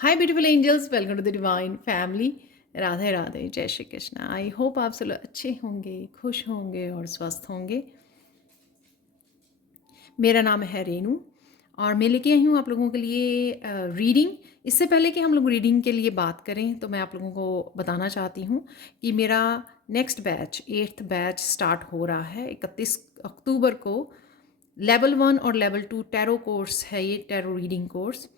Hi beautiful angels, welcome to the divine family. Radhe Radhe, जय Shri Krishna. I hope आप सब लोग अच्छे होंगे, खुश होंगे और स्वस्थ होंगे। मेरा नाम है रेनू और मैं लेके आई हूँ आप लोगों के लिए रीडिंग। इससे पहले कि हम लोग रीडिंग के लिए बात करें तो मैं आप लोगों को बताना चाहती हूँ कि मेरा next batch 8th batch start हो रहा है 31 अक्टूबर को। लेवल 1 और लेवल 2 टैरो कोर्स है, ये टैरो रीडिंग कोर्स,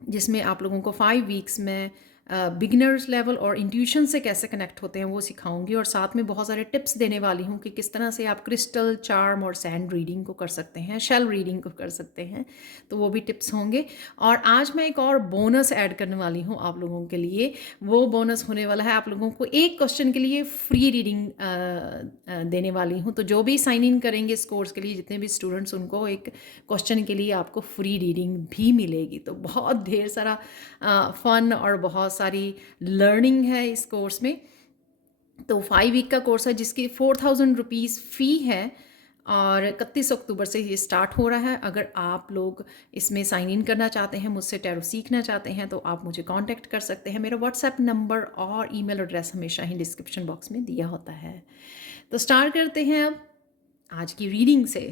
जिसमें आप लोगों को 5 वीक्स में बिगिनर्स लेवल और इंट्यूशन से कैसे कनेक्ट होते हैं वो सिखाऊंगी, और साथ में बहुत सारे टिप्स देने वाली हूँ कि किस तरह से आप क्रिस्टल, चार्म और सैंड रीडिंग को कर सकते हैं, शेल रीडिंग को कर सकते हैं। तो वो भी टिप्स होंगे। और आज मैं एक और बोनस ऐड करने वाली हूँ आप लोगों के लिए। वो बोनस होने वाला है आप लोगों को एक क्वेश्चन के लिए फ्री रीडिंग देने वाली हूँ। तो जो भी साइन इन करेंगे इस कोर्स के लिए, जितने भी स्टूडेंट्स, उनको एक क्वेश्चन के लिए आपको फ्री रीडिंग भी मिलेगी। तो बहुत ढेर सारा फन और बहुत सारी लर्निंग है इस कोर्स में। तो 5 वीक का कोर्स है जिसकी 4000 रुपीज़ फ़ी है और 31 अक्टूबर से ये स्टार्ट हो रहा है। अगर आप लोग इसमें साइन इन करना चाहते हैं, मुझसे टैरो सीखना चाहते हैं, तो आप मुझे कांटेक्ट कर सकते हैं। मेरा व्हाट्सएप नंबर और ईमेल एड्रेस हमेशा ही डिस्क्रिप्शन बॉक्स में दिया होता है। तो स्टार्ट करते हैं अब आज की रीडिंग से।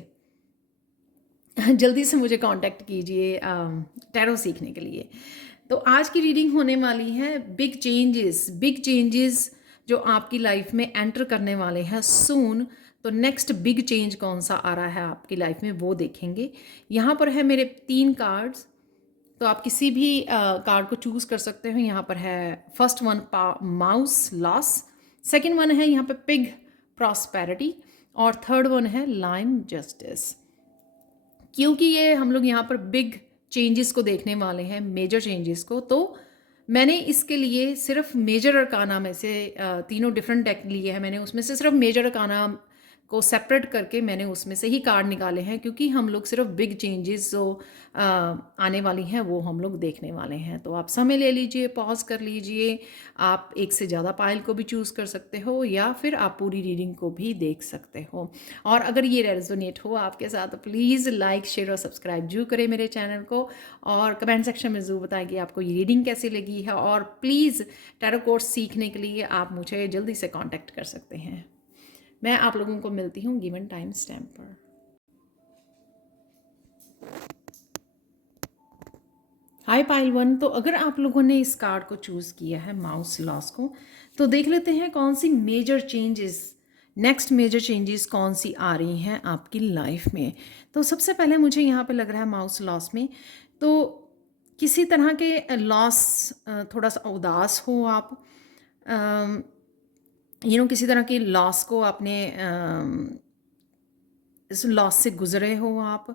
जल्दी से मुझे कांटेक्ट कीजिए टैरो सीखने के लिए। तो आज की रीडिंग होने वाली है बिग चेंजेस जो आपकी लाइफ में एंटर करने वाले हैं सून। तो नेक्स्ट बिग चेंज कौन सा आ रहा है आपकी लाइफ में वो देखेंगे। यहाँ पर है मेरे 3 कार्ड्स, तो आप किसी भी कार्ड को चूज़ कर सकते हो। यहाँ पर है first one mouse loss, second one है यहाँ पे पिग प्रॉस्पेरिटी, और थर्ड वन है लाइन जस्टिस। क्योंकि ये हम लोग यहाँ पर बिग चेंजेस को देखने वाले हैं, मेजर चेंजेस को, तो मैंने इसके लिए सिर्फ मेजर अरकाना में से तीनों डिफरेंट डेक लिए हैं। मैंने उसमें से सिर्फ मेजर अरकाना को सेपरेट करके मैंने उसमें से ही कार्ड निकाले हैं, क्योंकि हम लोग सिर्फ बिग चेंजेस जो आने वाली हैं वो हम लोग देखने वाले हैं। तो आप समय ले लीजिए, पॉज कर लीजिए। आप एक से ज़्यादा पाइल को भी चूज़ कर सकते हो या फिर आप पूरी रीडिंग को भी देख सकते हो। और अगर ये रेजोनेट हो आपके साथ तो प्लीज़ लाइक, शेयर और सब्सक्राइब जरूर करें मेरे चैनल को, और कमेंट सेक्शन में ज़रूर बताएं कि आपको ये रीडिंग कैसी लगी है। और प्लीज़ टैरो कोर्स सीखने के लिए आप मुझे जल्दी से कांटेक्ट कर सकते हैं। मैं आप लोगों को मिलती हूँ गिवन टाइम स्टैम्प पर। हाय पाइल 1, तो अगर आप लोगों ने इस कार्ड को चूज़ किया है माउस लॉस को, तो देख लेते हैं कौन सी major changes, next major changes कौन सी आ रही हैं आपकी लाइफ में। तो सबसे पहले मुझे यहाँ पे लग रहा है माउस लॉस में, तो किसी तरह के लॉस, थोड़ा सा उदास हो आप, किसी तरह की लॉस को आपने इस लॉस से गुजरे हो आप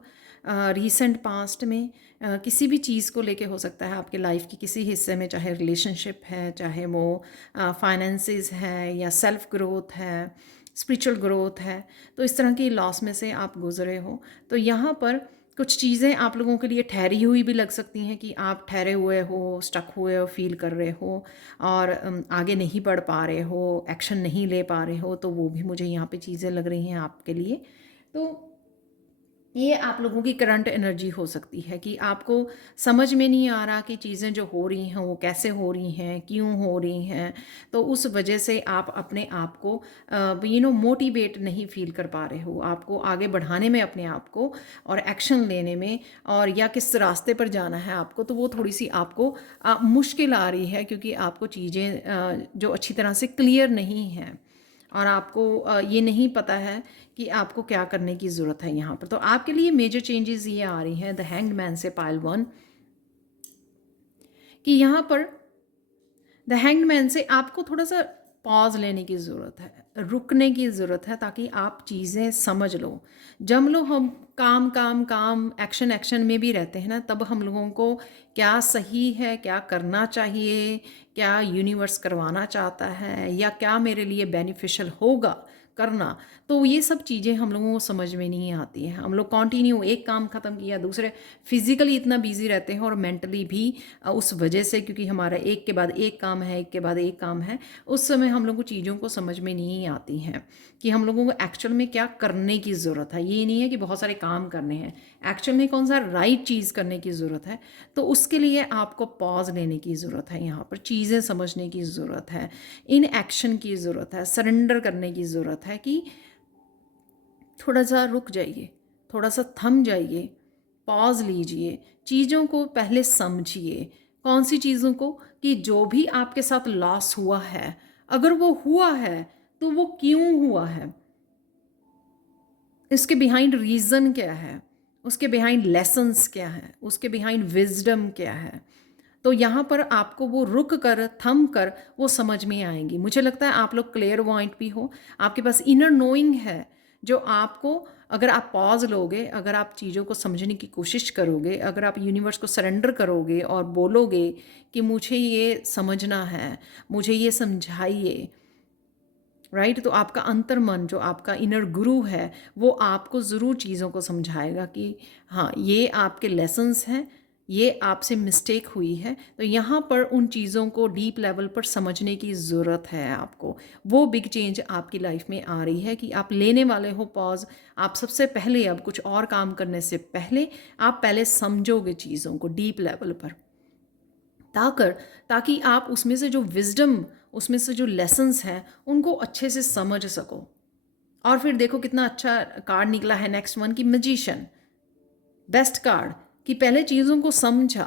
रीसेंट पास्ट में। किसी भी चीज़ को लेके हो सकता है आपके लाइफ की किसी हिस्से में, चाहे रिलेशनशिप है, चाहे वो फाइनेंसेस है, या सेल्फ ग्रोथ है, स्पिरिचुअल ग्रोथ है। तो इस तरह की लॉस में से आप गुजरे हो। तो यहाँ पर कुछ चीज़ें आप लोगों के लिए ठहरी हुई भी लग सकती हैं कि आप ठहरे हुए हो, स्टक हुए हो, फील कर रहे हो और आगे नहीं बढ़ पा रहे हो, एक्शन नहीं ले पा रहे हो। तो वो भी मुझे यहाँ पे चीज़ें लग रही हैं आपके लिए। तो ये आप लोगों की करंट एनर्जी हो सकती है कि आपको समझ में नहीं आ रहा कि चीज़ें जो हो रही हैं वो कैसे हो रही हैं, क्यों हो रही हैं। तो उस वजह से आप अपने आप को मोटिवेट नहीं फील कर पा रहे हो, आपको आगे बढ़ाने में अपने आप को और एक्शन लेने में, और या किस रास्ते पर जाना है आपको। तो वो थोड़ी सी आपको मुश्किल आ रही है, क्योंकि आपको चीज़ें जो अच्छी तरह से क्लियर नहीं हैं, और आपको ये नहीं पता है कि आपको क्या करने की ज़रूरत है यहाँ पर। तो आपके लिए मेजर चेंजेस ये आ रही हैं द हैंग्ड मैन से पाइल 1, कि यहाँ पर द हैंग्ड मैन से आपको थोड़ा सा पॉज लेने की ज़रूरत है, रुकने की ज़रूरत है, ताकि आप चीज़ें समझ लो। जब लोग हम काम काम काम, एक्शन एक्शन में भी रहते हैं ना, तब हम लोगों को क्या सही है, क्या करना चाहिए, क्या यूनिवर्स करवाना चाहता है, या क्या मेरे लिए बेनिफिशियल होगा करना, तो ये सब चीज़ें हम लोगों को समझ में नहीं आती हैं। हम लोग कंटिन्यू एक काम ख़त्म किया, दूसरे फिज़िकली इतना बिज़ी रहते हैं और मेंटली भी उस वजह से, क्योंकि हमारा एक के बाद एक काम है, एक के बाद एक काम है, उस समय हम लोग को चीज़ों को समझ में नहीं आती हैं कि हम लोगों को एक्चुअल में क्या करने की ज़रूरत है। ये नहीं है कि बहुत सारे काम करने हैं, एक्चुअल में कौन सा राइट चीज़ करने की ज़रूरत है। तो उसके लिए आपको पॉज लेने की ज़रूरत है, यहाँ पर चीज़ें समझने की ज़रूरत है, इन एक्शन की ज़रूरत है, सरेंडर करने की ज़रूरत है कि थोड़ा सा रुक जाइए, थोड़ा सा थम जाइए, पॉज लीजिए, चीज़ों को पहले समझिए। कौन सी चीज़ों को, कि जो भी आपके साथ लॉस हुआ है, अगर वो हुआ है तो वो क्यों हुआ है, इसके बिहाइंड रीज़न क्या है, उसके बिहाइंड लेसन्स क्या है, उसके बिहाइंड विजडम क्या है। तो यहाँ पर आपको वो रुक कर, थम कर वो समझ में आएंगी। मुझे लगता है आप लोग क्लियर पॉइंट भी हो, आपके पास इनर नोइंग है, जो आपको, अगर आप पॉज लोगे, अगर आप चीज़ों को समझने की कोशिश करोगे, अगर आप यूनिवर्स को सरेंडर करोगे और बोलोगे कि मुझे ये समझना है, मुझे ये समझाइए, राइट, तो आपका अंतर्मन, जो आपका इनर गुरु है, वो आपको ज़रूर चीज़ों को समझाएगा कि हाँ, ये आपके लेसन्स हैं, ये आपसे मिस्टेक हुई है। तो यहाँ पर उन चीज़ों को डीप लेवल पर समझने की ज़रूरत है आपको। वो बिग चेंज आपकी लाइफ में आ रही है कि आप लेने वाले हो पॉज। आप सबसे पहले, अब कुछ और काम करने से पहले, आप पहले समझोगे चीज़ों को डीप लेवल पर, ताकि आप उसमें से जो विजडम, उसमें से जो लेसन्स हैं, उनको अच्छे से समझ सको। और फिर देखो कितना अच्छा कार्ड निकला है नेक्स्ट वन, की मैजिशियन, बेस्ट कार्ड, कि पहले चीज़ों को समझा,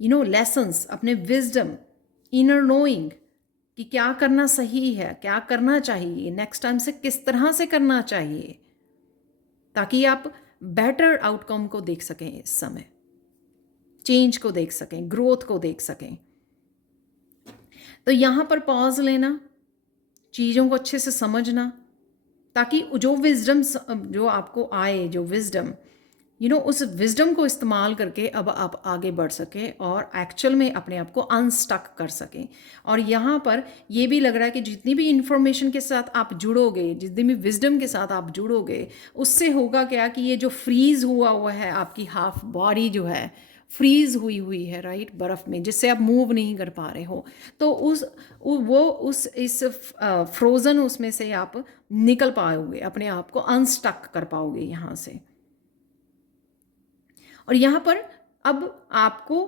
लेसन्स, अपने विजडम, इनर नोइंग, कि क्या करना सही है, क्या करना चाहिए, नेक्स्ट टाइम से किस तरह से करना चाहिए, ताकि आप बेटर आउटकम को देख सकें, इस समय चेंज को देख सकें, ग्रोथ को देख सकें। तो यहाँ पर पॉज लेना, चीज़ों को अच्छे से समझना, ताकि जो विजडम जो आपको आए, जो विजडम, उस विजडम को इस्तेमाल करके अब आप आगे बढ़ सकें और एक्चुअल में अपने आप को अनस्टक कर सकें। और यहाँ पर ये भी लग रहा है कि जितनी भी इंफॉर्मेशन के साथ आप जुड़ोगे, जितनी भी विजडम के साथ आप जुड़ोगे, उससे होगा क्या कि ये जो फ्रीज़ हुआ हुआ है, आपकी हाफ बॉडी जो है फ्रीज़ हुई हुई है, राइट, बर्फ़ में, जिससे आप मूव नहीं कर पा रहे हो, तो इस फ्रोज़न उसमें से आप निकल पाओगे, अपने आप को अनस्टक कर पाओगे यहाँ से। और यहाँ पर अब आपको,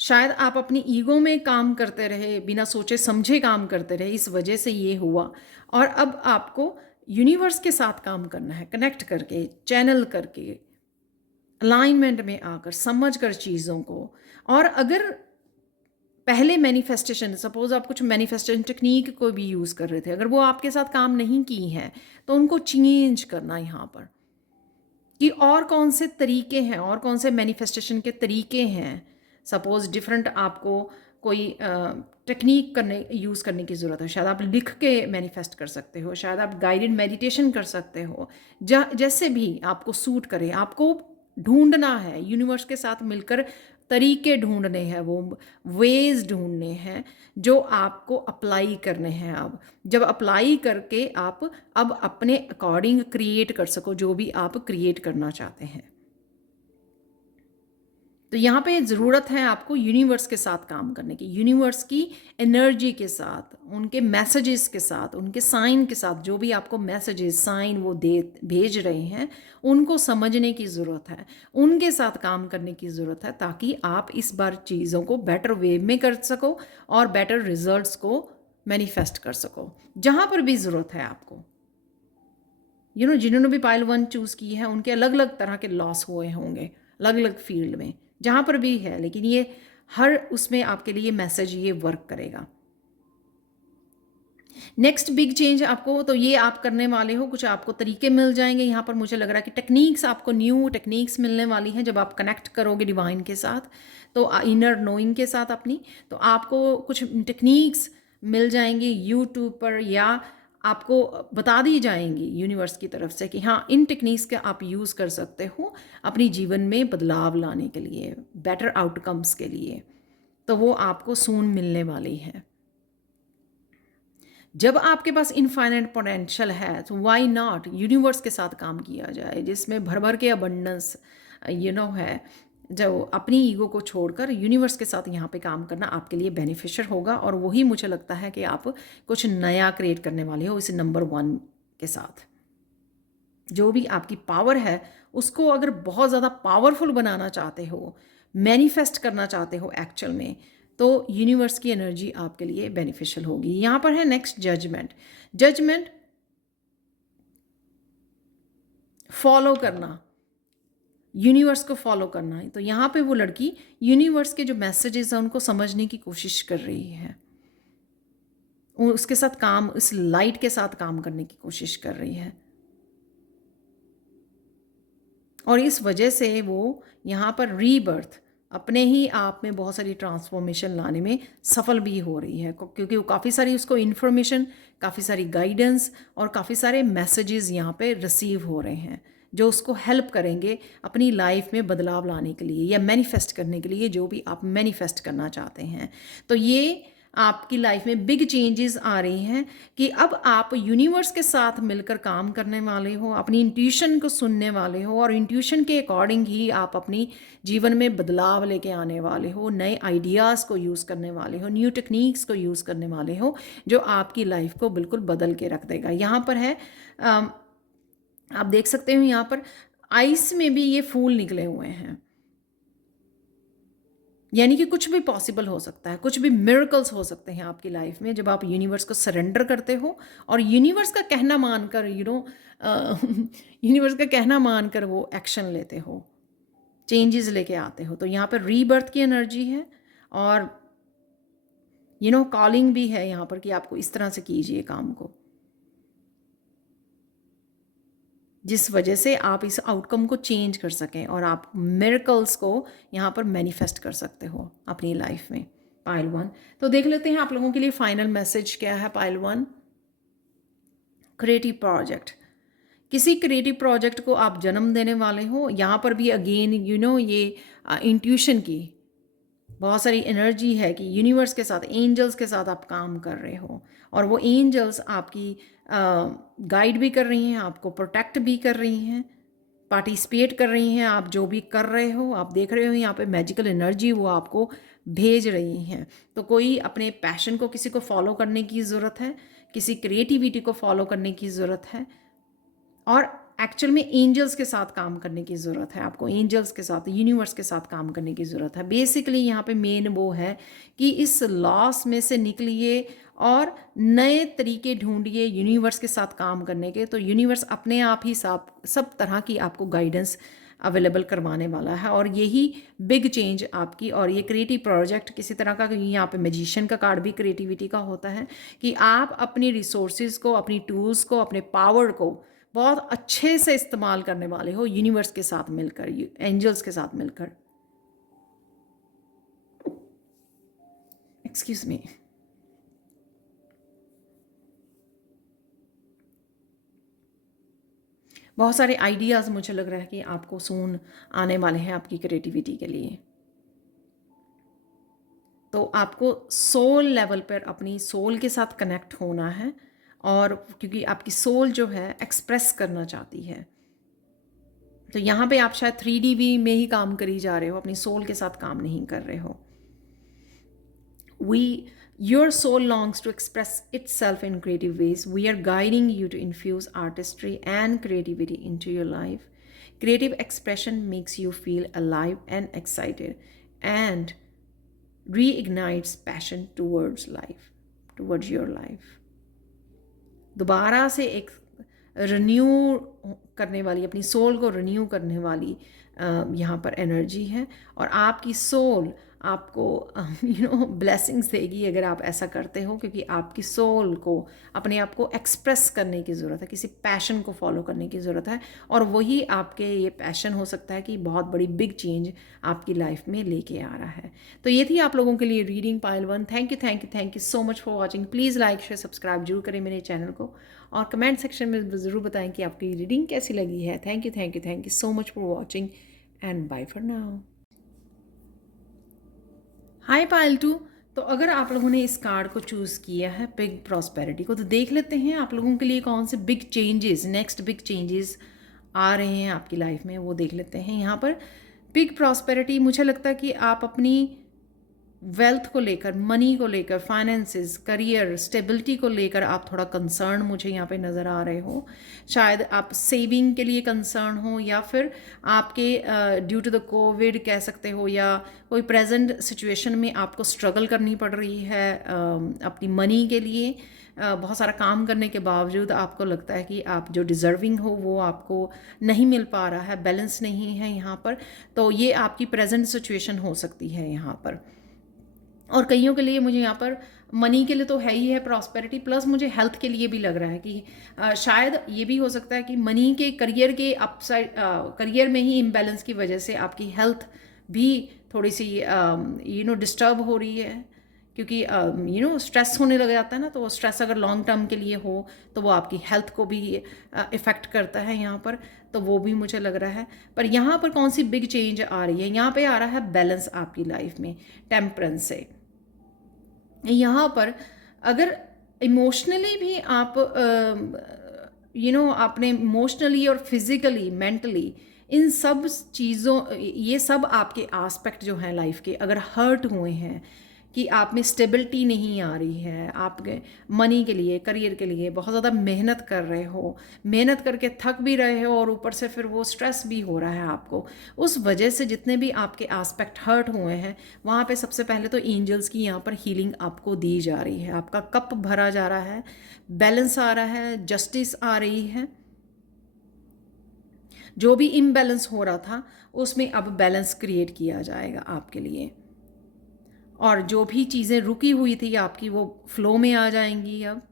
शायद आप अपनी ईगो में काम करते रहे, बिना सोचे समझे काम करते रहे, इस वजह से ये हुआ। और अब आपको यूनिवर्स के साथ काम करना है, कनेक्ट करके, चैनल करके, अलाइनमेंट में आकर, समझ कर चीज़ों को। और अगर पहले मैनिफेस्टेशन, सपोज आप कुछ मैनिफेस्टेशन टेक्निक को भी यूज़ कर रहे थे, अगर वो आपके साथ काम नहीं की हैं, तो उनको चेंज करना यहाँ पर, कि और कौन से तरीके हैं, और कौन से मैनिफेस्टेशन के तरीके हैं। सपोज़ डिफरेंट आपको कोई टेक्निक यूज़ करने की ज़रूरत है, शायद आप लिख के मैनिफेस्ट कर सकते हो, शायद आप गाइडेड मेडिटेशन कर सकते हो, जैसे भी आपको सूट करे। आपको ढूंढना है, यूनिवर्स के साथ मिलकर तरीके ढूंढने हैं, वो वेज ढूंढने हैं जो आपको अप्लाई करने हैं। अब जब अप्लाई करके आप अब अपने अकॉर्डिंग क्रिएट कर सको जो भी आप क्रिएट करना चाहते हैं। तो यहाँ पे ज़रूरत है आपको यूनिवर्स के साथ काम करने की, यूनिवर्स की एनर्जी के साथ, उनके मैसेजेस के साथ, उनके साइन के साथ, जो भी आपको मैसेजेस, साइन वो भेज रहे हैं, उनको समझने की ज़रूरत है, उनके साथ काम करने की ज़रूरत है, ताकि आप इस बार चीज़ों को बेटर वे में कर सको और बेटर रिजल्ट्स को मैनिफेस्ट कर सको, जहाँ पर भी ज़रूरत है आपको। जिन्होंने भी पाइल 1 चूज़ की है, उनके अलग अलग तरह के लॉस हुए होंगे, अलग अलग फील्ड में, जहाँ पर भी है, लेकिन ये हर उसमें आपके लिए मैसेज ये वर्क करेगा। नेक्स्ट बिग चेंज आपको, तो ये आप करने वाले हो, कुछ आपको तरीके मिल जाएंगे यहाँ पर। मुझे लग रहा है कि टेक्निक्स, आपको न्यू टेक्निक्स मिलने वाली हैं जब आप कनेक्ट करोगे डिवाइन के साथ, तो इनर नोइंग के साथ अपनी, तो आपको कुछ टेक्निक्स मिल जाएंगी यूट्यूब पर, या आपको बता दी जाएंगी यूनिवर्स की तरफ से कि हाँ, इन टेक्निक्स का आप यूज़ कर सकते हो अपनी जीवन में बदलाव लाने के लिए, बेटर आउटकम्स के लिए। तो वो आपको सून मिलने वाली है। जब आपके पास इनफाइनाइट पोटेंशियल है तो व्हाई नॉट यूनिवर्स के साथ काम किया जाए, जिसमें भर भर के अबंडेंस है। जो अपनी ईगो को छोड़कर यूनिवर्स के साथ यहाँ पे काम करना आपके लिए बेनिफिशियल होगा, और वही मुझे लगता है कि आप कुछ नया क्रिएट करने वाले हो इस नंबर 1 के साथ। जो भी आपकी पावर है उसको अगर बहुत ज़्यादा पावरफुल बनाना चाहते हो, मैनिफेस्ट करना चाहते हो एक्चुअल में, तो यूनिवर्स की एनर्जी आपके लिए बेनिफिशियल होगी। यहाँ पर है नेक्स्ट जजमेंट। जजमेंट फॉलो करना, यूनिवर्स को फॉलो करना है। तो यहाँ पे वो लड़की यूनिवर्स के जो मैसेजेस हैं उनको समझने की कोशिश कर रही है, उसके साथ काम, इस लाइट के साथ काम करने की कोशिश कर रही है, और इस वजह से वो यहाँ पर रीबर्थ, अपने ही आप में बहुत सारी ट्रांसफॉर्मेशन लाने में सफल भी हो रही है, क्योंकि वो काफ़ी सारी उसको इन्फॉर्मेशन, काफ़ी सारी गाइडेंस और काफ़ी सारे मैसेजेस यहाँ पे रिसीव हो रहे हैं जो उसको हेल्प करेंगे अपनी लाइफ में बदलाव लाने के लिए या मैनिफेस्ट करने के लिए, जो भी आप मैनिफेस्ट करना चाहते हैं। तो ये आपकी लाइफ में बिग चेंजेस आ रही हैं कि अब आप यूनिवर्स के साथ मिलकर काम करने वाले हो, अपनी इंट्यूशन को सुनने वाले हो, और इंट्यूशन के अकॉर्डिंग ही आप अपनी जीवन में बदलाव लेके आने वाले हो, नए आइडियाज़ को यूज़ करने वाले हो, न्यू टेक्निक्स को यूज़ करने वाले हो, जो आपकी लाइफ को बिल्कुल बदल के रख देगा। यहाँ पर है आप देख सकते हो यहाँ पर आइस में भी ये फूल निकले हुए हैं, यानी कि कुछ भी पॉसिबल हो सकता है, कुछ भी मिरेकल्स हो सकते हैं आपकी लाइफ में जब आप यूनिवर्स को सरेंडर करते हो और यूनिवर्स का कहना मानकर यूनिवर्स का कहना मानकर वो एक्शन लेते हो, चेंजेस लेके आते हो। तो यहाँ पर रीबर्थ की एनर्जी है, और कॉलिंग भी है यहाँ पर कि आपको इस तरह से कीजिए काम को, जिस वजह से आप इस आउटकम को चेंज कर सकें और आप मिरेकल्स को यहाँ पर मैनिफेस्ट कर सकते हो अपनी लाइफ में। पाइल 1, तो देख लेते हैं आप लोगों के लिए फाइनल मैसेज क्या है। Pile 1, creative project. किसी क्रिएटिव प्रोजेक्ट को आप जन्म देने वाले हो। यहाँ पर भी अगेन ये इंट्यूशन की बहुत सारी एनर्जी है कि यूनिवर्स के साथ, एंजल्स के साथ आप काम कर रहे हो, और वो एंजल्स आपकी गाइड भी कर रही हैं, आपको प्रोटेक्ट भी कर रही हैं, पार्टिसिपेट कर रही हैं। आप जो भी कर रहे हो, आप देख रहे हो यहाँ पे मैजिकल एनर्जी वो आपको भेज रही हैं। तो कोई अपने पैशन को किसी को फॉलो करने की ज़रूरत है, किसी क्रिएटिविटी को फॉलो करने की ज़रूरत है, और एक्चुअल में एंजल्स के साथ काम करने की ज़रूरत है। आपको एंजल्स के साथ, यूनिवर्स के साथ काम करने की ज़रूरत है। बेसिकली यहाँ पे मेन वो है कि इस लॉस में से निकलिए और नए तरीके ढूंढिए यूनिवर्स के साथ काम करने के। तो यूनिवर्स अपने आप ही सब तरह की आपको गाइडेंस अवेलेबल करवाने वाला है, और यही बिग चेंज आपकी। और ये क्रिएटिव प्रोजेक्ट किसी तरह का, यहाँ पे मैजिशियन का कार्ड भी क्रिएटिविटी का होता है कि आप अपनी रिसोर्सेज को, अपनी टूल्स को, अपने पावर को बहुत अच्छे से इस्तेमाल करने वाले हो यूनिवर्स के साथ मिलकर, एंजल्स के साथ मिलकर। Excuse me. बहुत सारे आइडियाज़ मुझे लग रहा है कि आपको सून आने वाले हैं आपकी क्रिएटिविटी के लिए। तो आपको सोल लेवल पर अपनी सोल के साथ कनेक्ट होना है, और क्योंकि आपकी सोल जो है एक्सप्रेस करना चाहती है। तो यहाँ पे आप शायद 3D में ही काम करी जा रहे हो, अपनी सोल के साथ काम नहीं कर रहे हो। Your soul longs to express itself in creative ways. We are guiding you to infuse artistry and creativity into your life. Creative expression makes you feel alive and excited, and reignites passion towards life, towards your life. दोबारा से एक renew करने वाली, अपनी soul को renew करने वाली यहाँ पर एनर्जी है, और आपकी सोल आपको ब्लेसिंग्स देगी अगर आप ऐसा करते हो, क्योंकि आपकी सोल को अपने आप को एक्सप्रेस करने की ज़रूरत है, किसी पैशन को फॉलो करने की ज़रूरत है, और वही आपके ये पैशन हो सकता है कि बहुत बड़ी बिग चेंज आपकी लाइफ में लेके आ रहा है। तो ये थी आप लोगों के लिए reading pile 1। Thank you so much for watching. Please like share subscribe जरूर करें मेरे चैनल को, और कमेंट सेक्शन में ज़रूर बताएं कि आपकी रीडिंग कैसी लगी है। Thank you so much for watching, and bye for now. Hi Pile 2, तो अगर आप लोगों ने इस कार्ड को चूज़ किया है बिग प्रॉस्पेरिटी को, तो देख लेते हैं आप लोगों के लिए कौन से big changes, next big changes आ रहे हैं आपकी लाइफ में, वो देख लेते हैं। यहाँ पर बिग प्रॉस्पेरिटी, मुझे लगता है कि आप अपनी वेल्थ को लेकर, मनी को लेकर, फाइनेंसेस, करियर, स्टेबिलिटी को लेकर आप थोड़ा कंसर्न मुझे यहाँ पे नज़र आ रहे हो। शायद आप सेविंग के लिए कंसर्न हो, या फिर आपके ड्यू टू द कोविड कह सकते हो, या कोई प्रेजेंट सिचुएशन में आपको स्ट्रगल करनी पड़ रही है अपनी मनी के लिए। बहुत सारा काम करने के बावजूद आपको लगता है कि आप जो डिज़र्विंग हो वो आपको नहीं मिल पा रहा है, बैलेंस नहीं है यहाँ पर। तो ये आपकी प्रेजेंट सिचुएशन हो सकती है यहाँ पर। और कईयों के लिए मुझे यहाँ पर मनी के लिए तो है ही है प्रॉस्पेरिटी, प्लस मुझे हेल्थ के लिए भी लग रहा है कि शायद ये भी हो सकता है कि मनी के, करियर के अपसाइड, करियर में ही इम्बैलेंस की वजह से आपकी हेल्थ भी थोड़ी सी डिस्टर्ब हो रही है। क्योंकि स्ट्रेस होने लग जाता है ना, तो वो स्ट्रेस अगर लॉन्ग टर्म के लिए हो तो वो आपकी हेल्थ को भी इफ़ेक्ट करता है यहाँ पर। तो वो भी मुझे लग रहा है। पर यहाँ पर कौन सी बिग चेंज आ रही है, यहाँ पे आ रहा है बैलेंस आपकी लाइफ में, टेम्परेंस से। यहाँ पर अगर इमोशनली भी आप आपने इमोशनली और फिज़िकली, मेंटली, इन सब चीज़ों, ये सब आपके आस्पेक्ट जो हैं लाइफ के अगर हर्ट हुए हैं, कि आप में स्टेबिलिटी नहीं आ रही है, आप मनी के लिए, करियर के लिए बहुत ज़्यादा मेहनत कर रहे हो, मेहनत करके थक भी रहे हो, और ऊपर से फिर वो स्ट्रेस भी हो रहा है आपको, उस वजह से जितने भी आपके आस्पेक्ट हर्ट हुए हैं, वहाँ पे सबसे पहले तो एंजल्स की यहाँ पर हीलिंग आपको दी जा रही है। आपका कप भरा जा रहा है, बैलेंस आ रहा है, जस्टिस आ रही है। जो भी इम्बैलेंस हो रहा था उसमें अब बैलेंस क्रिएट किया जाएगा आपके लिए, और जो भी चीज़ें रुकी हुई थी आपकी वो फ्लो में आ जाएंगी। अब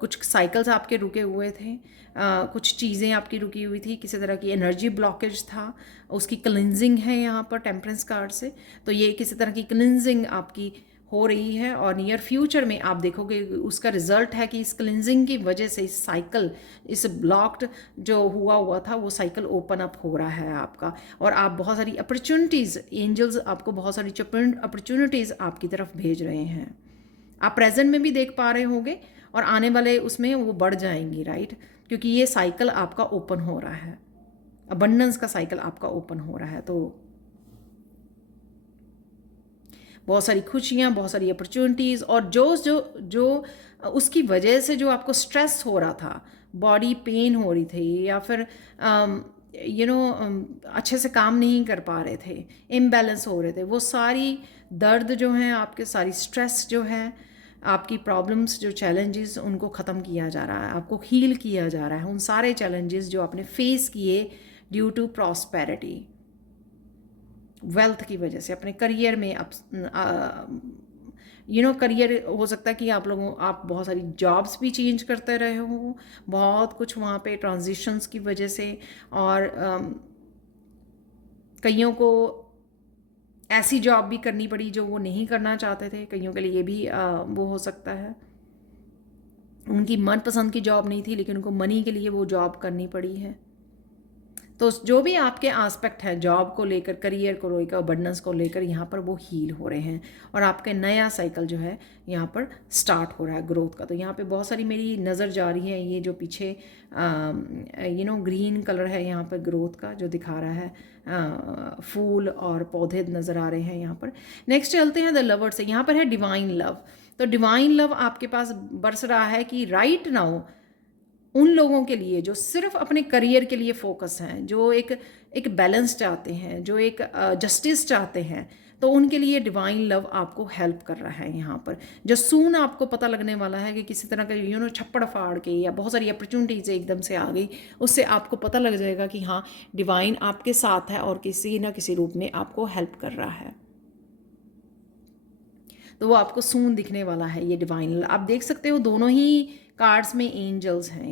कुछ साइकिल्स आपके रुके हुए थे, कुछ चीज़ें आपकी रुकी हुई थी, किसी तरह की एनर्जी ब्लॉकेज था, उसकी क्लिनजिंग है यहाँ पर टेम्परेंस कार्ड से। तो ये किसी तरह की क्लिनजिंग आपकी हो रही है, और नियर फ्यूचर में आप देखोगे उसका रिजल्ट है कि इस क्लिनजिंग की वजह से इस साइकिल, इस ब्लॉक्ड जो हुआ था वो साइकिल ओपन अप हो रहा है आपका, और आप बहुत सारी अपॉर्चुनिटीज़, एंजल्स आपको बहुत सारी अपॉर्चुनिटीज़ आपकी तरफ भेज रहे हैं। आप प्रेजेंट में भी देख पा रहे होंगे, और आने वाले उसमें वो बढ़ जाएंगी, राइट? क्योंकि ये साइकिल आपका ओपन हो रहा है, अबंडेंस का साइकिल आपका ओपन हो रहा है। तो बहुत सारी खुशियाँ, बहुत सारी अपॉर्चुनिटीज़, और जो जो जो उसकी वजह से जो आपको स्ट्रेस हो रहा था, बॉडी पेन हो रही थी, या फिर अच्छे से काम नहीं कर पा रहे थे, इम्बैलेंस हो रहे थे, वो सारी दर्द जो हैं आपके, सारी स्ट्रेस जो है आपकी, प्रॉब्लम्स, जो चैलेंजेस, उनको ख़त्म किया जा रहा है, आपको हील किया जा रहा है उन सारे चैलेंजेस जो आपने फेस किए ड्यू टू प्रॉस्पेरिटी, वेल्थ की वजह से, अपने करियर में। अब करियर हो सकता है कि आप बहुत सारी जॉब्स भी चेंज करते रहे हो, बहुत कुछ वहाँ पे ट्रांजिशंस की वजह से, और कईयों को ऐसी जॉब भी करनी पड़ी जो वो नहीं करना चाहते थे, कईयों के लिए ये भी वो हो सकता है, उनकी मनपसंद की जॉब नहीं थी लेकिन उनको मनी के लिए वो जॉब करनी पड़ी है। तो जो भी आपके आस्पेक्ट हैं जॉब को लेकर, करियर को लेकर, अबंडेंस को लेकर, यहाँ पर वो हील हो रहे हैं, और आपका नया साइकिल जो है यहाँ पर स्टार्ट हो रहा है ग्रोथ का। तो यहाँ पे बहुत सारी मेरी नज़र जा रही है, ये जो पीछे ग्रीन कलर है यहाँ पर ग्रोथ का जो दिखा रहा है, फूल और पौधे नज़र आ रहे हैं यहाँ पर। नेक्स्ट चलते हैं द लवर से। यहाँ पर है डिवाइन लव। तो डिवाइन लव आपके पास बरस रहा है कि राइट नाउ उन लोगों के लिए जो सिर्फ अपने करियर के लिए फोकस हैं, जो एक बैलेंस चाहते हैं, जो एक जस्टिस चाहते हैं, तो उनके लिए डिवाइन लव आपको हेल्प कर रहा है यहाँ पर। जो सून आपको पता लगने वाला है कि किसी तरह का छप्पड़ फाड़ के या बहुत सारी अपॉर्चुनिटीज़ एकदम से आ गई, उससे आपको पता लग जाएगा कि हाँ, डिवाइन आपके साथ है और किसी न किसी रूप में आपको हेल्प कर रहा है। तो वो आपको सून दिखने वाला है ये डिवाइन लव। आप देख सकते हो दोनों ही कार्ड्स में एंजल्स हैं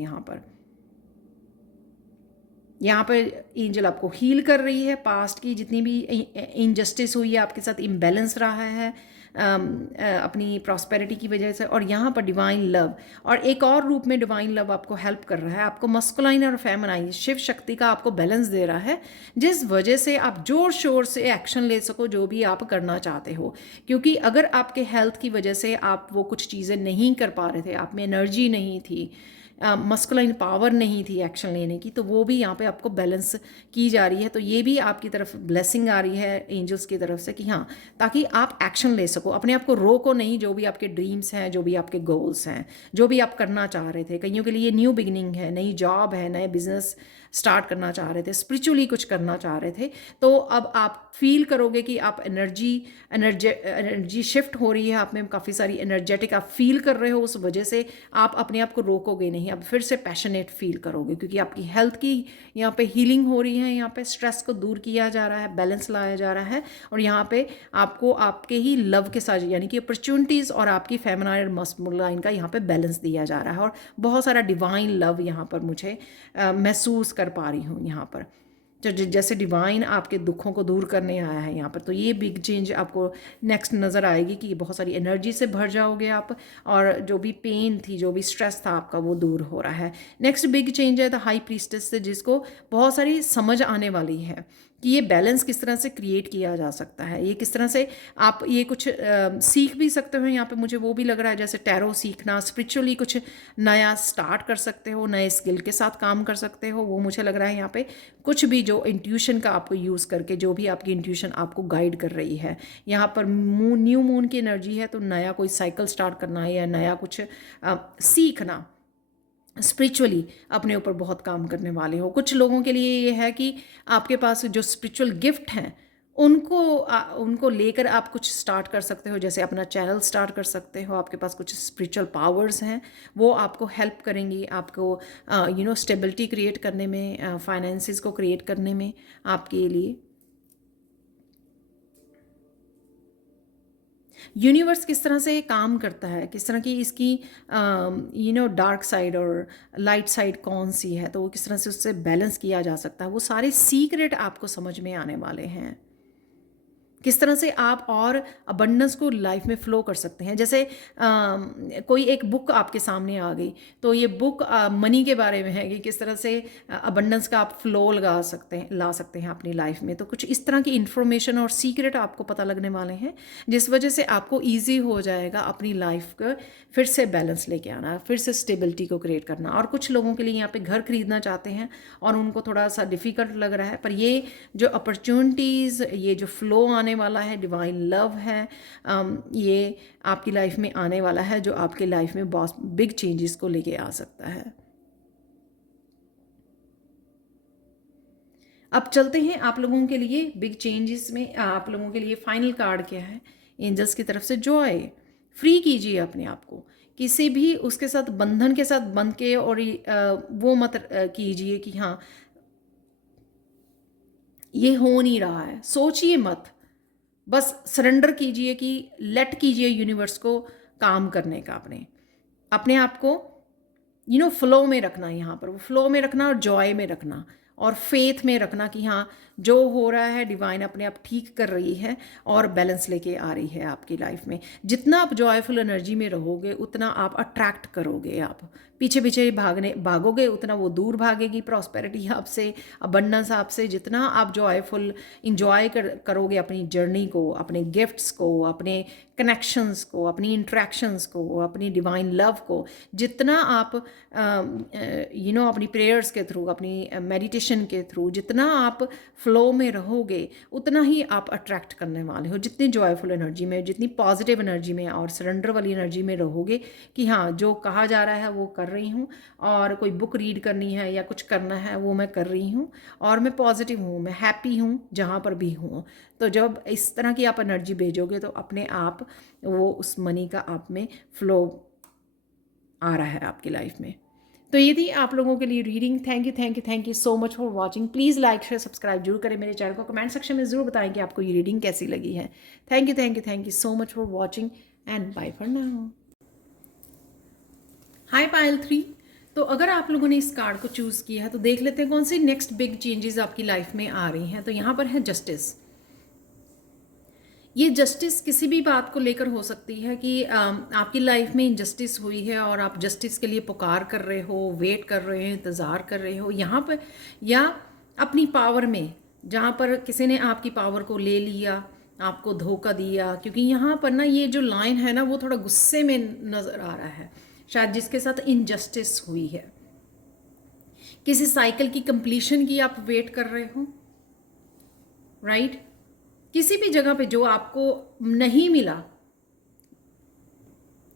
यहाँ पर एंजल आपको हील कर रही है, पास्ट की जितनी भी इनजस्टिस हुई है आपके साथ, इम्बैलेंस रहा है, अपनी प्रॉस्पेरिटी की वजह से, और यहाँ पर डिवाइन लव, और एक और रूप में डिवाइन लव आपको हेल्प कर रहा है, आपको मस्कुलाइन और फेमिनाइन शिव शक्ति का आपको बैलेंस दे रहा है, जिस वजह से आप जोर शोर से एक्शन ले सको जो भी आप करना चाहते हो। क्योंकि अगर आपके हेल्थ की वजह से आप वो कुछ चीज़ें नहीं कर पा रहे थे, आप में एनर्जी नहीं थी, मस्कुलाइन पावर नहीं थी एक्शन लेने की, तो वो भी यहाँ पे आपको बैलेंस की जा रही है। तो ये भी आपकी तरफ ब्लेसिंग आ रही है एंजल्स की तरफ से कि हाँ, ताकि आप एक्शन ले सको, अपने आप को रोको नहीं, जो भी आपके ड्रीम्स हैं, जो भी आपके गोल्स हैं, जो भी आप करना चाह रहे थे। कईयों के लिए न्यू बिगनिंग है, नई जॉब है, नए बिजनेस स्टार्ट करना चाह रहे थे, स्पिरिचुअली कुछ करना चाह रहे थे, तो अब आप फील करोगे कि आप एनर्जी शिफ्ट हो रही है आप में, काफ़ी सारी एनर्जेटिक आप फील कर रहे हो, उस वजह से आप अपने आप को रोकोगे नहीं, अब फिर से पैशनेट फील करोगे, क्योंकि आपकी हेल्थ की यहाँ पे हीलिंग हो रही है, यहाँ पे स्ट्रेस को दूर किया जा रहा है, बैलेंस लाया जा रहा है, और यहाँ पे आपको आपके ही लव के साथ यानी कि अपॉर्चुनिटीज़ और आपकी फेमिनाइन और मस्कुलाइन का यहाँ पे बैलेंस दिया जा रहा है, और बहुत सारा डिवाइन लव यहाँ पर मुझे महसूस कर पा रही हूँ यहाँ पर, जो जैसे डिवाइन आपके दुखों को दूर करने आया है यहाँ पर। तो ये बिग चेंज आपको नेक्स्ट नज़र आएगी कि बहुत सारी एनर्जी से भर जाओगे आप, और जो भी पेन थी, जो भी स्ट्रेस था आपका, वो दूर हो रहा है। नेक्स्ट बिग चेंज है द हाई प्रीस्टेस से, जिसको बहुत सारी समझ आने वाली है कि ये बैलेंस किस तरह से क्रिएट किया जा सकता है, ये किस तरह से आप ये कुछ सीख भी सकते हो। यहाँ पे मुझे वो भी लग रहा है जैसे टैरो सीखना, स्पिरिचुअली कुछ नया स्टार्ट कर सकते हो, नए स्किल के साथ काम कर सकते हो, वो मुझे लग रहा है यहाँ पे कुछ भी जो इंट्यूशन का आपको यूज़ करके, जो भी आपकी इंट्यूशन आपको गाइड कर रही है। यहाँ पर न्यू मून की एनर्जी है, तो नया कोई साइकिल स्टार्ट करना है या नया कुछ सीखना, स्पिरिचुअली अपने ऊपर बहुत काम करने वाले हो। कुछ लोगों के लिए ये है कि आपके पास जो स्पिरिचुअल गिफ्ट हैं उनको लेकर आप कुछ स्टार्ट कर सकते हो, जैसे अपना चैनल स्टार्ट कर सकते हो, आपके पास कुछ स्पिरिचुअल पावर्स हैं, वो आपको हेल्प करेंगी, आपको स्टेबिलिटी क्रिएट करने में, फाइनेंसिस को क्रिएट करने में आपके लिए। यूनिवर्स किस तरह से काम करता है, किस तरह की इसकी डार्क साइड और लाइट साइड कौन सी है, तो वो किस तरह से उससे बैलेंस किया जा सकता है, वो सारे सीक्रेट आपको समझ में आने वाले हैं। किस तरह से आप और अबंडेंस को लाइफ में फ़्लो कर सकते हैं। जैसे कोई एक बुक आपके सामने आ गई, तो ये बुक मनी के बारे में है कि किस तरह से अबंडेंस का आप फ़्लो ला सकते हैं अपनी लाइफ में। तो कुछ इस तरह की इन्फॉर्मेशन और सीक्रेट आपको पता लगने वाले हैं, जिस वजह से आपको ईजी हो जाएगा अपनी लाइफ को फिर से बैलेंस लेके आना, फिर से स्टेबिलिटी को क्रिएट करना। और कुछ लोगों के लिए यहाँ पे घर खरीदना चाहते हैं और उनको थोड़ा सा डिफ़िकल्ट लग रहा है, पर ये जो अपॉर्चुनिटीज़, ये जो फ़्लो आने वाला है, डिवाइन लव है, ये आपकी लाइफ में आने वाला है, जो आपके लाइफ में बहुत बिग चेंजेस को लेके आ सकता है। अब चलते हैं आप लोगों के लिए बिग चेंजेस में, आप लोगों के लिए फाइनल कार्ड क्या है एंजल्स की तरफ से। जॉय, फ्री कीजिए अपने आप को, किसी भी उसके साथ बंधन के साथ बंध के, और वो मत कीजिए कि हाँ ये हो नहीं रहा है, सोचिए मत, बस सरेंडर कीजिए कि लेट कीजिए यूनिवर्स को काम करने का, अपने आप को फ्लो में रखना, यहाँ पर वो फ्लो में रखना और जॉय में रखना और फेथ में रखना कि हाँ जो हो रहा है डिवाइन अपने आप ठीक कर रही है और बैलेंस लेके आ रही है आपकी लाइफ में। जितना आप जॉयफुल एनर्जी में रहोगे उतना आप अट्रैक्ट करोगे, आप पीछे पीछे भागोगे उतना वो दूर भागेगी प्रॉस्पेरिटी आपसे, अबंडेंस आपसे। जितना आप जॉयफुल इंजॉय करोगे अपनी जर्नी को, अपने गिफ्ट्स को, अपने कनेक्शंस को, अपनी इंट्रैक्शंस को, अपनी डिवाइन लव को, जितना आप अपनी प्रेयर्स के थ्रू, अपनी मेडिटेशन के थ्रू जितना आप फ्लो में रहोगे उतना ही आप अट्रैक्ट करने वाले हो। जितनी जॉयफुल एनर्जी में, जितनी पॉजिटिव एनर्जी में और सरेंडर वाली एनर्जी में रहोगे कि हाँ जो कहा जा रहा है वो कर रही हूँ, और कोई बुक रीड करनी है या कुछ करना है वो मैं कर रही हूँ, और मैं पॉजिटिव हूँ, मैं हैप्पी हूँ जहाँ पर भी हूँ। तो जब इस तरह की आप एनर्जी भेजोगे तो अपने आप वो उस मनी का आप में फ्लो आ रहा है आपकी लाइफ में। तो ये थी आप लोगों के लिए reading. Thank you so much for watching. Please like share subscribe जरूर करें मेरे चैनल को, कमेंट सेक्शन में ज़रूर बताएं कि आपको ये रीडिंग कैसी लगी है। Thank you so much for watching and bye for now. Hi Payal 3। तो अगर आप लोगों ने इस कार्ड को चूज़ किया है तो देख लेते हैं कौन सी नेक्स्ट बिग चेंजेस आपकी लाइफ में आ रही हैं। तो यहाँ पर है जस्टिस। ये जस्टिस किसी भी बात को लेकर हो सकती है कि आपकी लाइफ में इनजस्टिस हुई है और आप जस्टिस के लिए पुकार कर रहे हो, वेट कर रहे हो, इंतज़ार कर रहे हो यहाँ पर, या अपनी पावर में जहाँ पर किसी ने आपकी पावर को ले लिया, आपको धोखा दिया। क्योंकि यहाँ पर ना ये जो लाइन है ना वो थोड़ा गुस्से में नज़र आ रहा है, शायद जिसके साथ इनजस्टिस हुई है। किसी साइकिल की कंप्लीशन की आप वेट कर रहे हो, राइट? किसी भी जगह पे जो आपको नहीं मिला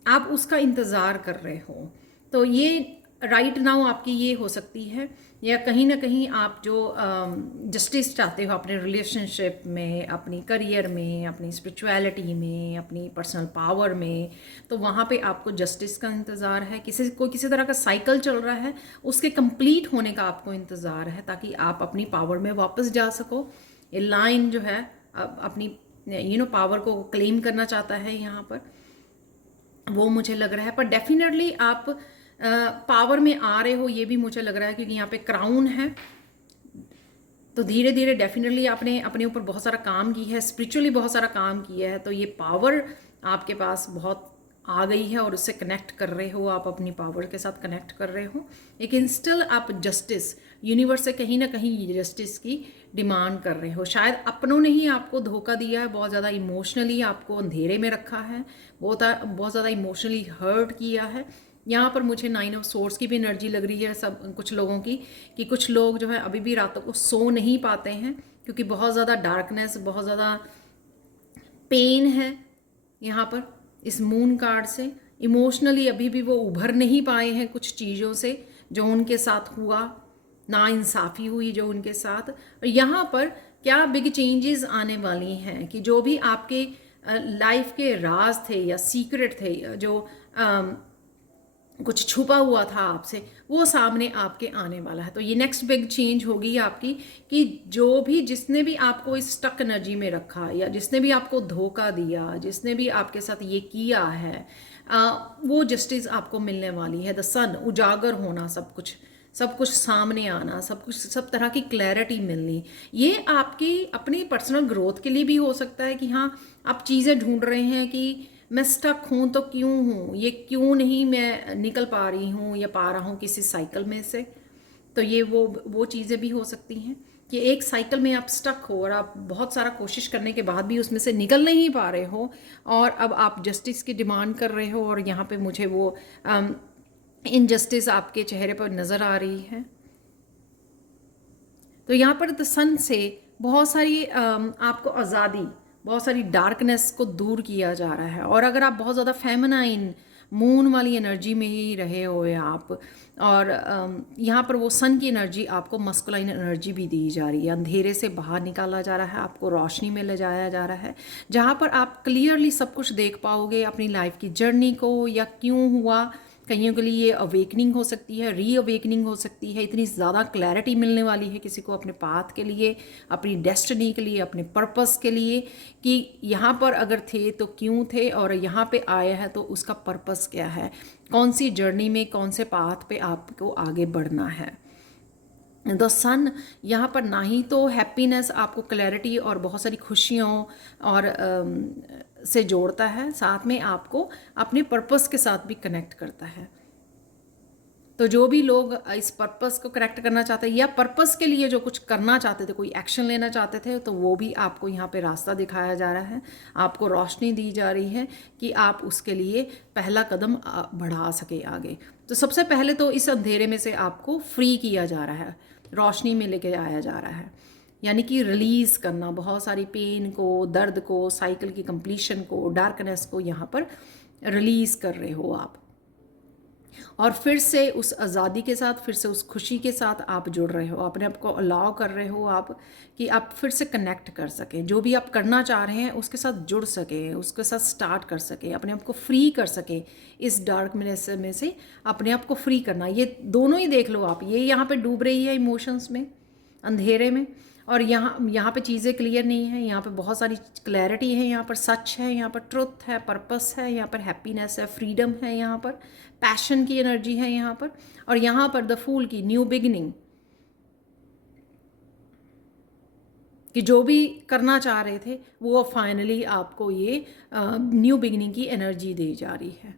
आप उसका इंतज़ार कर रहे हो, तो ये राइट नाउ आपकी ये हो सकती है। या कहीं ना कहीं आप जो जस्टिस चाहते हो अपने रिलेशनशिप में, अपनी करियर में, अपनी स्पिरिचुअलिटी में, अपनी पर्सनल पावर में, तो वहाँ पे आपको जस्टिस का इंतज़ार है। किसी तरह का साइकिल चल रहा है, उसके कंप्लीट होने का आपको इंतज़ार है, ताकि आप अपनी पावर में वापस जा सको। ये लाइन जो है अपनी पावर को क्लेम करना चाहता है यहाँ पर, वो मुझे लग रहा है। पर डेफिनेटली आप पावर में आ रहे हो, ये भी मुझे लग रहा है, क्योंकि यहाँ पे क्राउन है। तो धीरे धीरे डेफिनेटली आपने अपने ऊपर बहुत सारा काम किया है, स्पिरिचुअली बहुत सारा काम किया है, तो ये पावर आपके पास बहुत आ गई है और उससे कनेक्ट कर रहे हो, आप अपनी पावर के साथ कनेक्ट कर रहे हो। लेकिन स्टिल आप जस्टिस, यूनिवर्स से कहीं ना कहीं जस्टिस की डिमांड कर रहे हो। शायद अपनों ने ही आपको धोखा दिया है, बहुत ज़्यादा इमोशनली आपको अंधेरे में रखा है, बहुत ज़्यादा इमोशनली हर्ट किया है। यहाँ पर मुझे 9 ऑफ सोर्स की भी एनर्जी लग रही है सब कुछ लोगों की, कि कुछ लोग जो है अभी भी रातों को सो नहीं पाते हैं, क्योंकि बहुत ज़्यादा डार्कनेस, बहुत ज़्यादा पेन है यहाँ पर इस मून कार्ड से। इमोशनली अभी भी वो उभर नहीं पाए हैं कुछ चीज़ों से जो उनके साथ हुआ, ना इंसाफ़ी हुई जो उनके साथ। और यहाँ पर क्या बिग चेंजेस आने वाली हैं, कि जो भी आपके लाइफ के राज थे या सीक्रेट थे, जो कुछ छुपा हुआ था आपसे, वो सामने आपके आने वाला है। तो ये नेक्स्ट बिग चेंज होगी आपकी, कि जो भी जिसने भी आपको इस स्टक एनर्जी में रखा, या जिसने भी आपको धोखा दिया, जिसने भी आपके साथ ये किया है, वो जस्टिस आपको मिलने वाली है। द सन, उजागर होना, सब कुछ सामने आना, सब तरह की क्लैरिटी मिलनी। ये आपकी अपनी पर्सनल ग्रोथ के लिए भी हो सकता है, कि हाँ आप चीज़ें ढूंढ रहे हैं कि मैं स्टक हूँ तो क्यों हूँ, ये क्यों नहीं मैं निकल पा रही हूँ या पा रहा हूँ किसी साइकिल में से। तो ये वो चीज़ें भी हो सकती हैं कि एक साइकिल में आप स्टक हो और आप बहुत सारा कोशिश करने के बाद भी उसमें से निकल नहीं पा रहे हो, और अब आप जस्टिस की डिमांड कर रहे हो। और यहाँ पे मुझे वो इनजस्टिस आपके चेहरे पर नज़र आ रही है। तो यहाँ पर द सन से बहुत सारी आपको आज़ादी, बहुत सारी डार्कनेस को दूर किया जा रहा है। और अगर आप बहुत ज़्यादा फेमिनाइन मून वाली एनर्जी में ही रहे हो आप, और यहाँ पर वो सन की एनर्जी आपको मस्कुलाइन एनर्जी भी दी जा रही है। अंधेरे से बाहर निकाला जा रहा है, आपको रोशनी में ले जाया जा रहा है, जहाँ पर आप क्लियरली सब कुछ देख पाओगे अपनी लाइफ की जर्नी को, या क्यों हुआ। कईयों के लिए ये अवेकनिंग हो सकती है, री अवेकनिंग हो सकती है। इतनी ज़्यादा क्लैरिटी मिलने वाली है किसी को अपने पाथ के लिए, अपनी डेस्टिनी के लिए, अपने पर्पस के लिए, कि यहाँ पर अगर थे तो क्यों थे, और यहाँ पे आया है तो उसका पर्पस क्या है, कौन सी जर्नी में, कौन से पाथ पे आपको आगे बढ़ना है। द सन यहाँ पर ना ही तो हैप्पीनेस, आपको क्लैरिटी और बहुत सारी खुशियों और से जोड़ता है, साथ में आपको अपने पर्पस के साथ भी कनेक्ट करता है। तो जो भी लोग इस पर्पस को करेक्ट करना चाहते हैं, या पर्पस के लिए जो कुछ करना चाहते थे, कोई एक्शन लेना चाहते थे, तो वो भी आपको यहाँ पे रास्ता दिखाया जा रहा है, आपको रोशनी दी जा रही है कि आप उसके लिए पहला कदम बढ़ा सके आगे। तो सबसे पहले तो इस अंधेरे में से आपको फ्री किया जा रहा है, रोशनी में लेके आया जा रहा है, यानी कि रिलीज़ करना बहुत सारी पेन को, दर्द को, साइकिल की कंप्लीशन को, डार्कनेस को यहाँ पर रिलीज़ कर रहे हो आप। और फिर से उस आज़ादी के साथ, फिर से उस खुशी के साथ आप जुड़ रहे हो, अपने आप को अलाउ कर रहे हो आप, कि आप फिर से कनेक्ट कर सकें, जो भी आप करना चाह रहे हैं उसके साथ जुड़ सकें, उसके साथ स्टार्ट कर सकें, अपने आप को फ्री कर सकें इस डार्कनेस में से। अपने आप को फ्री करना, ये दोनों ही देख लो आप, ये यहाँ पे डूब रही है इमोशंस में, अंधेरे में, और यहाँ पे चीज़ें क्लियर नहीं है, यहाँ पे बहुत सारी क्लैरिटी है, यहाँ पर सच है, यहाँ पर ट्रुथ है, पर्पस है, यहाँ पर हैप्पीनेस है, फ्रीडम है, यहाँ पर पैशन की एनर्जी है यहाँ पर, और यहाँ पर द फूल की न्यू बिगिनिंग, कि जो भी करना चाह रहे थे वो फाइनली आपको ये न्यू बिगिनिंग की एनर्जी दे जा रही है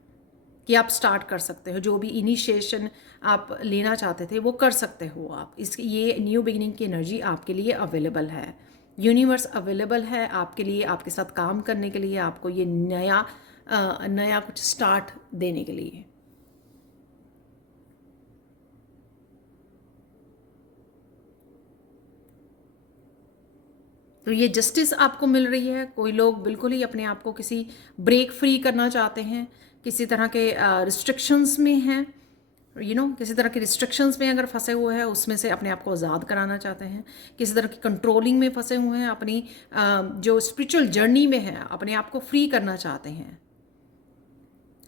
कि आप स्टार्ट कर सकते हो। जो भी इनिशिएशन आप लेना चाहते थे वो कर सकते हो आप। इस ये न्यू बिगिनिंग की एनर्जी आपके लिए अवेलेबल है। यूनिवर्स अवेलेबल है आपके लिए, आपके साथ काम करने के लिए, आपको ये नया कुछ स्टार्ट देने के लिए। तो ये जस्टिस आपको मिल रही है। कोई लोग बिल्कुल ही अपने आप को किसी ब्रेक फ्री करना चाहते हैं, किसी तरह के रिस्ट्रिक्शंस में हैं, किसी तरह के रिस्ट्रिक्शंस में अगर फंसे हुए हैं उसमें से अपने आप को आज़ाद कराना चाहते हैं, किसी तरह की कंट्रोलिंग में फंसे हुए हैं, अपनी जो स्पिरिचुअल जर्नी में है अपने आप को फ्री करना चाहते हैं।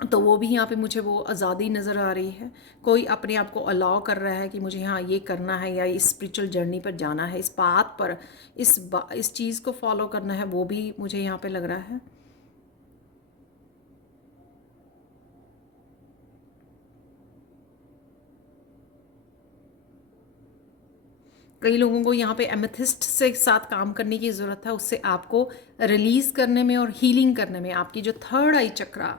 तो वो भी यहाँ पे मुझे वो आज़ादी नज़र आ रही है। कोई अपने आप को अलाउ कर रहा है कि मुझे हाँ ये करना है या इस स्पिरिचुअल जर्नी पर जाना है, इस पाथ पर इस चीज़ को फॉलो करना है, वो भी मुझे यहाँ पे लग रहा है। कई लोगों को यहाँ पे एमेथिस्ट से साथ काम करने की ज़रूरत है, उससे आपको रिलीज़ करने में और हीलिंग करने में, आपकी जो थर्ड आई चक्रा,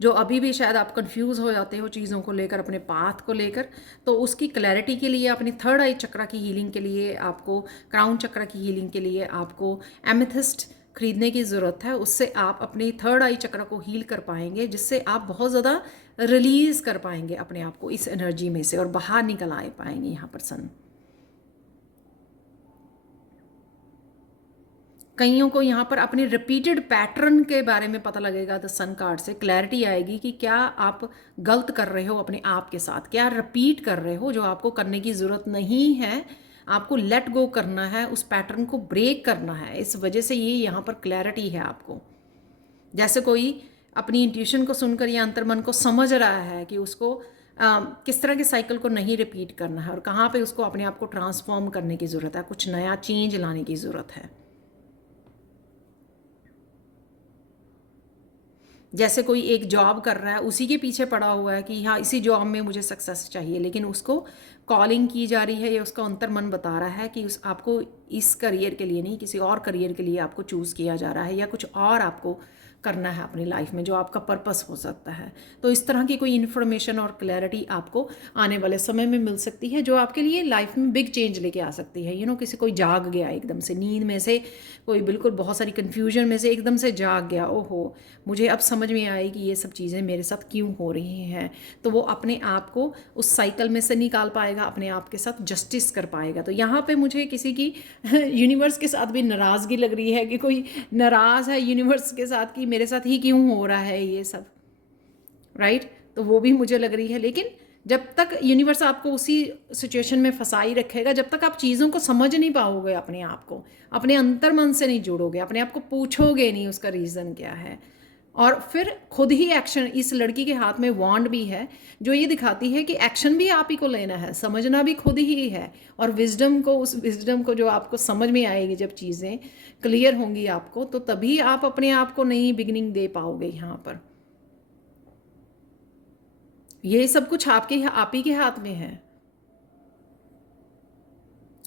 जो अभी भी शायद आप कंफ्यूज हो जाते हो चीज़ों को लेकर, अपने पाथ को लेकर, तो उसकी क्लैरिटी के लिए, अपनी थर्ड आई चक्रा की हीलिंग के लिए आपको, क्राउन चक्रा की हीलिंग के लिए आपको एमेथिस्ट खरीदने की ज़रूरत है। उससे आप अपनी थर्ड आई चक्रा को हील कर पाएंगे, जिससे आप बहुत ज़्यादा रिलीज़ कर पाएंगे अपने आप को इस एनर्जी में से और बाहर निकल आए पाएंगे यहाँ पर सन। कईयों को यहाँ पर अपने रिपीटेड पैटर्न के बारे में पता लगेगा। द सन कार्ड से क्लैरिटी आएगी कि क्या आप गलत कर रहे हो अपने आप के साथ, क्या रिपीट कर रहे हो जो आपको करने की ज़रूरत नहीं है। आपको लेट गो करना है, उस पैटर्न को ब्रेक करना है। इस वजह से ये यहाँ पर क्लैरिटी है आपको। जैसे कोई अपनी इंट्यूशन को सुनकर या अंतर्मन को समझ रहा है कि उसको किस तरह के साइकिल को नहीं रिपीट करना है और कहाँ पे उसको अपने आप को ट्रांसफॉर्म करने की ज़रूरत है, कुछ नया चेंज लाने की ज़रूरत है। जैसे कोई एक जॉब कर रहा है, उसी के पीछे पड़ा हुआ है कि हाँ इसी जॉब में मुझे सक्सेस चाहिए, लेकिन उसको कॉलिंग की जा रही है या उसका अंतर्मन बता रहा है कि आपको इस करियर के लिए नहीं, किसी और करियर के लिए आपको चूज़ किया जा रहा है या कुछ और आपको करना है अपनी लाइफ में जो आपका पर्पस हो सकता है। तो इस तरह की कोई इन्फॉर्मेशन और क्लैरिटी आपको आने वाले समय में मिल सकती है जो आपके लिए लाइफ में बिग चेंज लेके आ सकती है। किसी कोई जाग गया एकदम से नींद में से, कोई बिल्कुल बहुत सारी कन्फ्यूजन में से एकदम से जाग गया, ओहो मुझे अब समझ में आई कि ये सब चीज़ें मेरे साथ क्यों हो रही हैं। तो वो अपने आप को उस साइकिल में से निकाल पाएगा, अपने आप के साथ जस्टिस कर पाएगा। तो यहाँ पे मुझे किसी की यूनिवर्स के साथ भी नाराज़गी लग रही है कि कोई नाराज़ है यूनिवर्स के साथ कि मेरे साथ ही क्यों हो रहा है ये सब, राइट। तो वो भी मुझे लग रही है। लेकिन जब तक यूनिवर्स आपको उसी सिचुएशन में फंसाई रखेगा, जब तक आप चीज़ों को समझ नहीं पाओगे, अपने आप को अपने अंतर्मन से नहीं जोड़ोगे, अपने आप को पूछोगे नहीं उसका रीज़न क्या है, और फिर खुद ही एक्शन। इस लड़की के हाथ में वॉन्ड भी है जो ये दिखाती है कि एक्शन भी आप ही को लेना है, समझना भी खुद ही है, और विजडम को, उस विजडम को जो आपको समझ में आएगी, जब चीज़ें क्लियर होंगी आपको, तो तभी आप अपने आप को नई बिगिनिंग दे पाओगे। यहाँ पर ये सब कुछ आप ही के हाथ में है।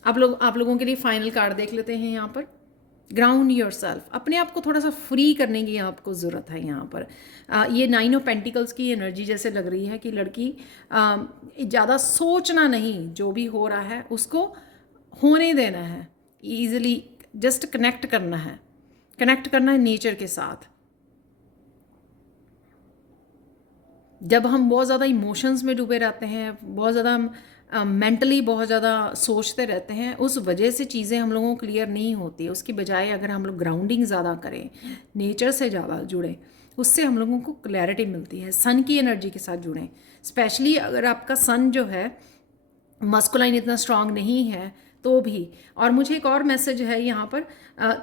आप लोगों के लिए फाइनल कार्ड देख लेते हैं यहाँ पर। ग्राउंड योर सेल्फ, अपने आप को थोड़ा सा फ्री करने की आपको ज़रूरत है यहाँ पर। ये 9 ऑफ पेंटिकल्स की एनर्जी जैसे लग रही है कि लड़की ज़्यादा सोचना नहीं, जो भी हो रहा है उसको होने देना है, ईजिली जस्ट कनेक्ट करना है नेचर के साथ। जब हम बहुत ज़्यादा इमोशंस में डूबे रहते हैं, बहुत ज़्यादा हम मेंटली बहुत ज़्यादा सोचते रहते हैं, उस वजह से चीज़ें हम लोगों को क्लियर नहीं होती। उसकी बजाय अगर हम लोग ग्राउंडिंग ज़्यादा करें, नेचर से ज़्यादा जुड़ें, उससे हम लोगों को क्लैरिटी मिलती है। सन की एनर्जी के साथ जुड़ें, स्पेशली अगर आपका सन जो है मस्कुलाइन इतना स्ट्रांग नहीं है तो भी। और मुझे एक और मैसेज है यहाँ पर,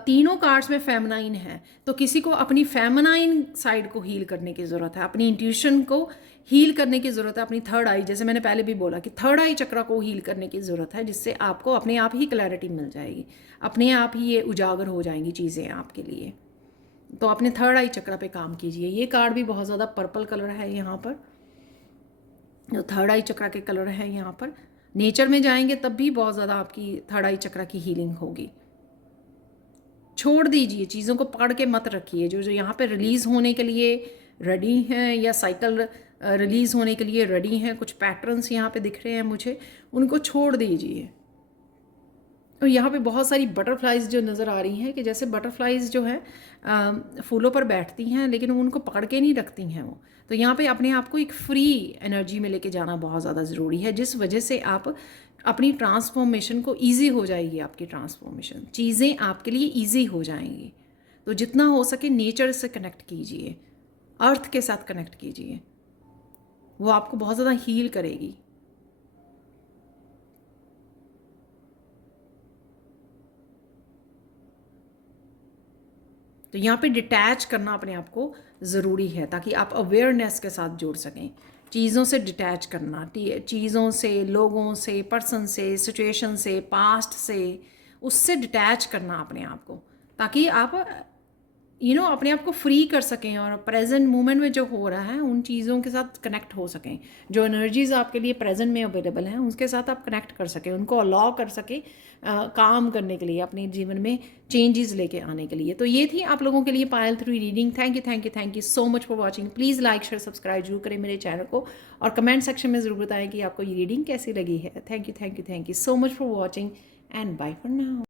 तीनों कार्ड्स में फेमनाइन है, तो किसी को अपनी फेमनाइन साइड को हील करने की ज़रूरत है, अपनी इंट्यूशन को हील करने की ज़रूरत है, अपनी थर्ड आई, जैसे मैंने पहले भी बोला कि थर्ड आई चक्र को हील करने की ज़रूरत है, जिससे आपको अपने आप ही क्लैरिटी मिल जाएगी, अपने आप ही ये उजागर हो जाएंगी चीज़ें आपके लिए। तो अपने थर्ड आई चक्र पे काम कीजिए। ये कार्ड भी बहुत ज़्यादा पर्पल कलर है यहाँ पर, जो थर्ड आई चक्र के कलर है यहाँ पर। नेचर में जाएंगे तब भी बहुत ज़्यादा आपकी थर्ड आई चक्र की हीलिंग होगी। छोड़ दीजिए, चीज़ों को पकड़ के मत रखिए। जो जो यहाँ पे रिलीज़ होने के लिए रेडी हैं या साइकिल रिलीज़ होने के लिए रेडी हैं, कुछ पैटर्न्स यहाँ पे दिख रहे हैं मुझे, उनको छोड़ दीजिए। और यहाँ पे बहुत सारी बटरफ्लाइज जो नज़र आ रही हैं कि जैसे बटरफ्लाइज जो है फूलों पर बैठती हैं लेकिन वो उनको पकड़ के नहीं रखती हैं वो। तो यहाँ पे अपने आप को एक फ्री एनर्जी में लेके जाना बहुत ज़्यादा ज़रूरी है, जिस वजह से आप अपनी ट्रांसफॉर्मेशन को ईजी हो जाएगी। आपकी ट्रांसफॉर्मेशन, चीज़ें आपके लिए ईजी हो जाएंगी। तो जितना हो सके नेचर से कनेक्ट कीजिए, अर्थ के साथ कनेक्ट कीजिए, वो आपको बहुत ज़्यादा हील करेगी। तो यहाँ पे डिटैच करना अपने आप को ज़रूरी है ताकि आप अवेयरनेस के साथ जुड़ सकें। चीज़ों से डिटैच करना, चीज़ों से, लोगों से, पर्सन से, सिचुएशन से, पास्ट से, उससे डिटैच करना अपने आप को, ताकि आप अपने आप को फ्री कर सकें और प्रेजेंट मोमेंट में जो हो रहा है उन चीज़ों के साथ कनेक्ट हो सकें। जो एनर्जीज आपके लिए प्रेजेंट में अवेलेबल हैं उसके साथ आप कनेक्ट कर सकें, उनको अलाउ कर सकें काम करने के लिए, अपने जीवन में चेंजेस लेके आने के लिए। तो ये थी आप लोगों के लिए Payal through reading. Thank you so much for watching. Please like share subscribe जरूर करें मेरे चैनल को, और कमेंट सेक्शन में ज़रूर बताएं कि आपको ये रीडिंग कैसी लगी है। Thank you so much for watching and bye for now.